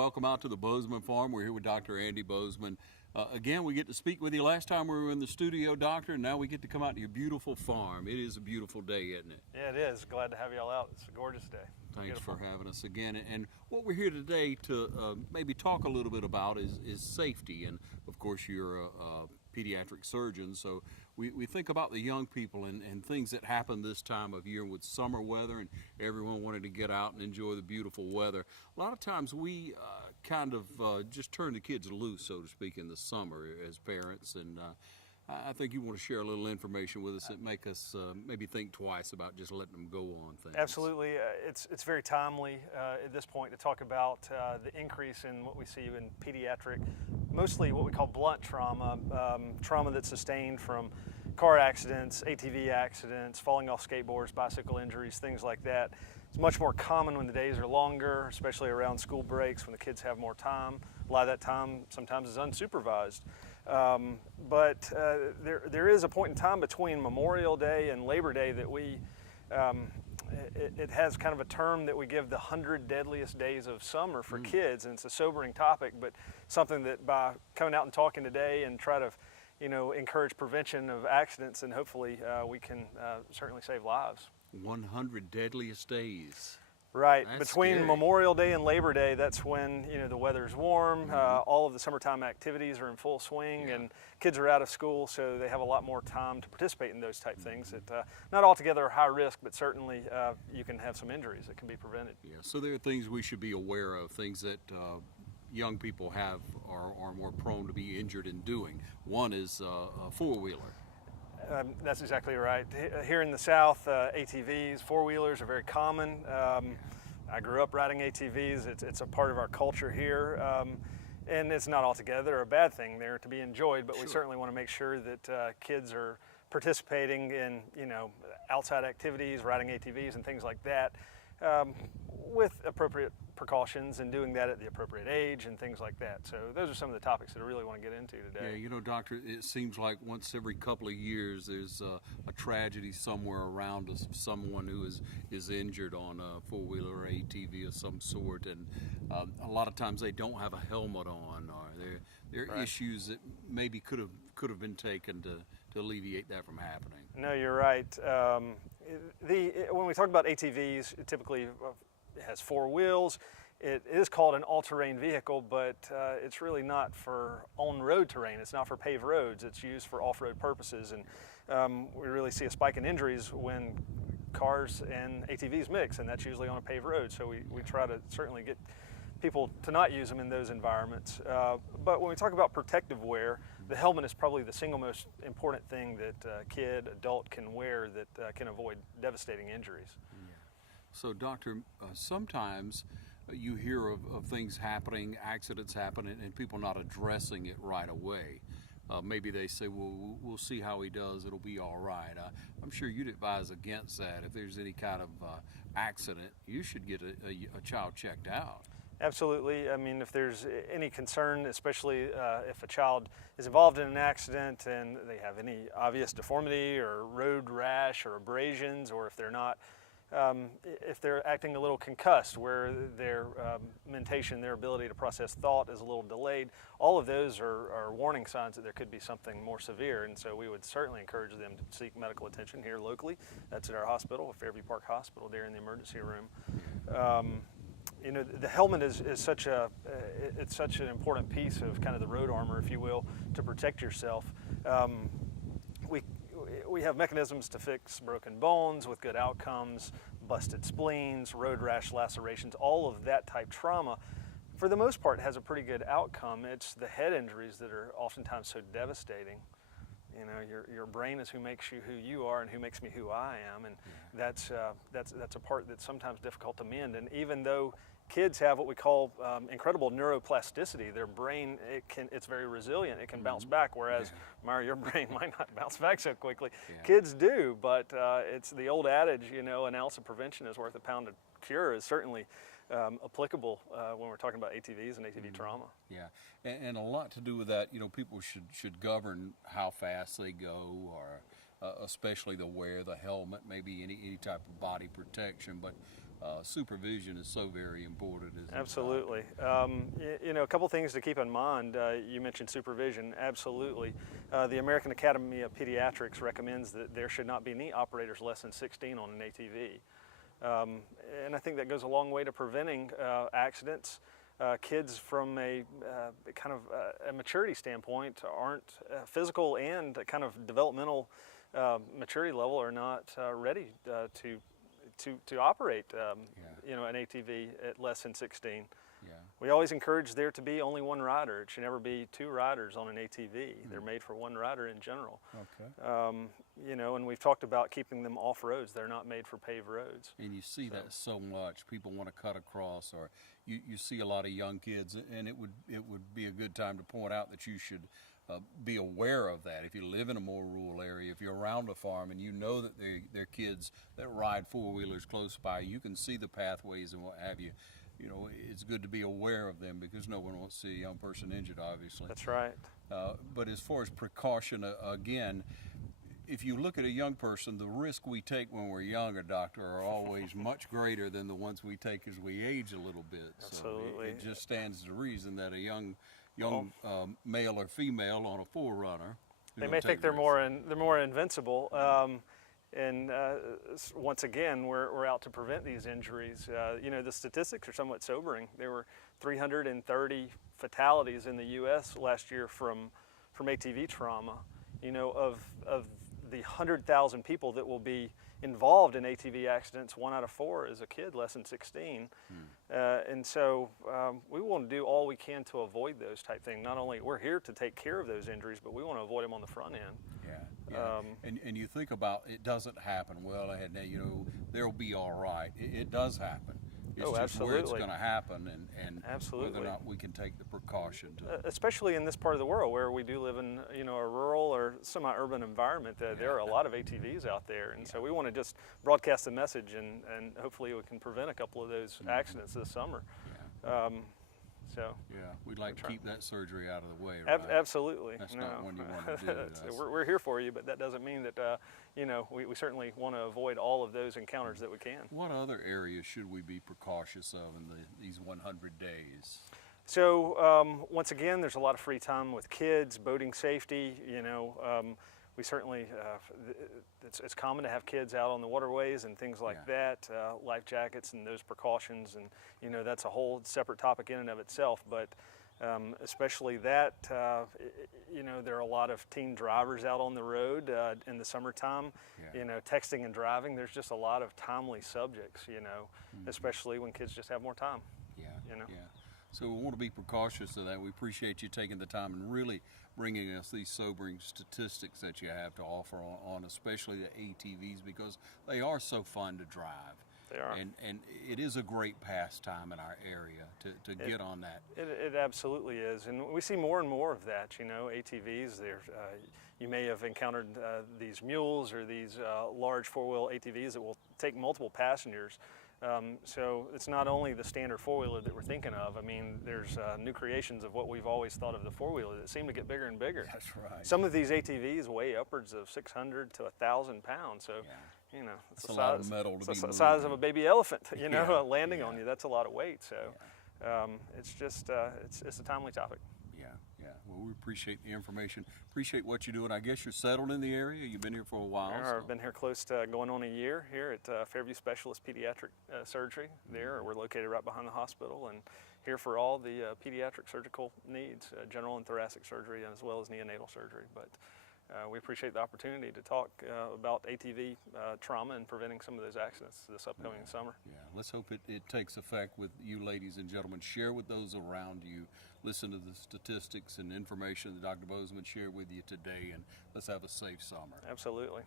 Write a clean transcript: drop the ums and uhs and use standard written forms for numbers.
welcome out to the Bozeman Farm. We're here with Dr. Andy Bozeman. Again, we get to speak with you. Last time we were in the studio, Doctor, and now we get to come out to your beautiful farm. It is a beautiful day, isn't it? Yeah, it is. Glad to have you all out. It's a gorgeous day. Thanks Beautiful. for having us again. And what we're here today to maybe talk a little bit about is safety. And of course, you're a pediatric surgeon, so we think about the young people and things that happen this time of year with summer weather and everyone wanting to get out and enjoy the beautiful weather. A lot of times we kind of just turn the kids loose, so to speak, in the summer as parents. And I think you want to share a little information with us that make us maybe think twice about just letting them go on things. Absolutely. It's very timely at this point to talk about the increase in what we see in pediatric, mostly what we call blunt trauma, trauma that's sustained from car accidents, ATV accidents, falling off skateboards, bicycle injuries, things like that. It's much more common when the days are longer, especially around school breaks when the kids have more time. A lot of that time sometimes is unsupervised. But there is a point in time between Memorial Day and Labor Day that it has kind of a term that we give the 100 deadliest days of summer for kids, and it's a sobering topic, but something that by coming out and talking today and try to encourage prevention of accidents, and hopefully we can certainly save lives. 100 deadliest days. Right, That's between scary. Memorial Day and Labor Day, that's when the weather's warm, all of the summertime activities are in full swing, and kids are out of school, so they have a lot more time to participate in those type things that not altogether are high risk, but certainly you can have some injuries that can be prevented. Yeah, so there are things we should be aware of, things that young people are more prone to be injured in doing. One is a four-wheeler. That's exactly right. Here in the South, ATVs, four-wheelers are very common. I grew up riding ATVs. It's a part of our culture here. And it's not altogether a bad thing. They're to be enjoyed, but we certainly want to make sure that kids are participating in, outside activities, riding ATVs and things like that, with appropriate precautions and doing that at the appropriate age and things like that. So those are some of the topics that I really want to get into today. Yeah, Doctor, it seems like once every couple of years there's a tragedy somewhere around us of someone who is injured on a four-wheeler or ATV of some sort, and a lot of times they don't have a helmet on, or there are issues that maybe could have been taken to alleviate that from happening. No, you're right. When we talk about ATVs, it typically it has four wheels. It is called an all-terrain vehicle, but it's really not for on-road terrain. It's not for paved roads. It's used for off-road purposes, and we really see a spike in injuries when cars and ATVs mix, and that's usually on a paved road. So we try to certainly get people to not use them in those environments. But when we talk about protective wear, the helmet is probably the single most important thing that a kid, adult can wear that can avoid devastating injuries. Yeah. So, Doctor, sometimes you hear of things happening, accidents happening, and people not addressing it right away. Maybe they say, well, we'll see how he does, it'll be all right. I'm sure you'd advise against that. If there's any kind of accident, you should get a child checked out. Absolutely. I mean, if there's any concern, especially if a child is involved in an accident and they have any obvious deformity or road rash or abrasions, or if they're not, if they're acting a little concussed, where their mentation, their ability to process thought is a little delayed, all of those are warning signs that there could be something more severe. And so we would certainly encourage them to seek medical attention here locally. That's at our hospital, Fairview Park Hospital, there in the emergency room. The helmet is such an important piece of kind of the road armor, if you will, to protect yourself. We have mechanisms to fix broken bones with good outcomes, busted spleens, road rash lacerations, all of that type trauma. For the most part, has a pretty good outcome. It's the head injuries that are oftentimes so devastating. Your brain is who makes you who you are and who makes me who I am, and that's a part that's sometimes difficult to mend. And even though kids have what we call incredible neuroplasticity, their brain, it's very resilient. It can bounce back, whereas your brain might not bounce back so quickly. Kids do, but it's the old adage, an ounce of prevention is worth a pound of cure is certainly applicable when we're talking about ATVs and ATV trauma. Yeah, and a lot to do with that. People should govern how fast they go, or especially the wear, the helmet, maybe any type of body protection. But supervision is so very important. Isn't it? Absolutely. You know, a couple things to keep in mind. You mentioned supervision. Absolutely. The American Academy of Pediatrics recommends that there should not be any operators less than 16 on an ATV. And I think that goes a long way to preventing accidents. Kids from a kind of a maturity standpoint aren't physical and kind of developmental maturity level are not ready to operate you know, an ATV at less than 16. Yeah. We always encourage there to be only one rider. It should never be two riders on an ATV. They're made for one rider in general. Okay. You know, and we've talked about keeping them off roads. They're not made for paved roads. And you see that so much. People want to cut across, or you see a lot of young kids, and it would be a good time to point out that you should be aware of that. If you live in a more rural area, if you're around a farm and you know that they're kids that ride four-wheelers close by, you can see the pathways and what have you. You know, it's good to be aware of them because no one wants to see a young person injured, obviously. That's right. But as far as precaution, again, if you look at a young person, the risk we take when we're younger, doctor, are always much greater than the ones we take as we age a little bit. Absolutely. So it just stands to reason that a young male or female on a forerunner, they may think they're more invincible. And once again, we're out to prevent these injuries. You know, the statistics are somewhat sobering. There were 330 fatalities in the U.S. last year from ATV trauma. You know, of the 100,000 people that will be involved in ATV accidents, 1 out of 4 is a kid less than 16. And so we want to do all we can to avoid those type things. Not only we're here to take care of those injuries, but we want to avoid them on the front end. Yeah. And you think about it doesn't happen. Well, you know, they'll be all right. It does happen. It's just absolutely. where it's going to happen, and absolutely. whether or not we can take the precaution to. Especially in this part of the world where we do live in, you know, a rural or semi-urban environment. There are a lot of ATVs out there, and so we want to just broadcast the message, and hopefully we can prevent a couple of those accidents this summer. So we'd like to keep that surgery out of the way, right? Absolutely. That's not one you want to do. We're here for you, but that doesn't mean that you know, we certainly want to avoid all of those encounters that we can. What other areas should we be precautious of in these 100 days? So once again, there's a lot of free time with kids, boating safety. You know, we certainly it's common to have kids out on the waterways and things like that, life jackets and those precautions, and you know, that's a whole separate topic in and of itself. But especially that, you know, there are a lot of teen drivers out on the road in the summertime. You know, texting and driving. There's just a lot of timely subjects. You know, especially when kids just have more time. You know. So we want to be precautious of that. We appreciate you taking the time and really bringing us these sobering statistics that you have to offer on especially the ATVs, because they are so fun to drive. They are. And it is a great pastime in our area to get on that. It absolutely is. And we see more and more of that, you know, ATVs. You may have encountered these mules or these large four-wheel ATVs that will take multiple passengers. So it's not only the standard four-wheeler that we're thinking of. I mean, there's new creations of what we've always thought of the four-wheeler that seem to get bigger and bigger. That's right. Some of these ATVs weigh upwards of 600 to 1,000 pounds. So, you know, it's the lot of metal to be the size of a baby elephant, you know, landing on you. That's a lot of weight. So it's just, it's a timely topic. Well, we appreciate the information. Appreciate what you do, and I guess you're settled in the area. You've been here for a while. I've been here close to going on a year here at Fairview Specialist Pediatric Surgery. We're located right behind the hospital, and here for all the pediatric surgical needs, general and thoracic surgery, as well as neonatal surgery. But we appreciate the opportunity to talk about ATV trauma and preventing some of those accidents this upcoming summer. Let's hope it takes effect with you, ladies and gentlemen. Share with those around you. Listen to the statistics and information that Dr. Bozeman shared with you today, and let's have a safe summer. Absolutely.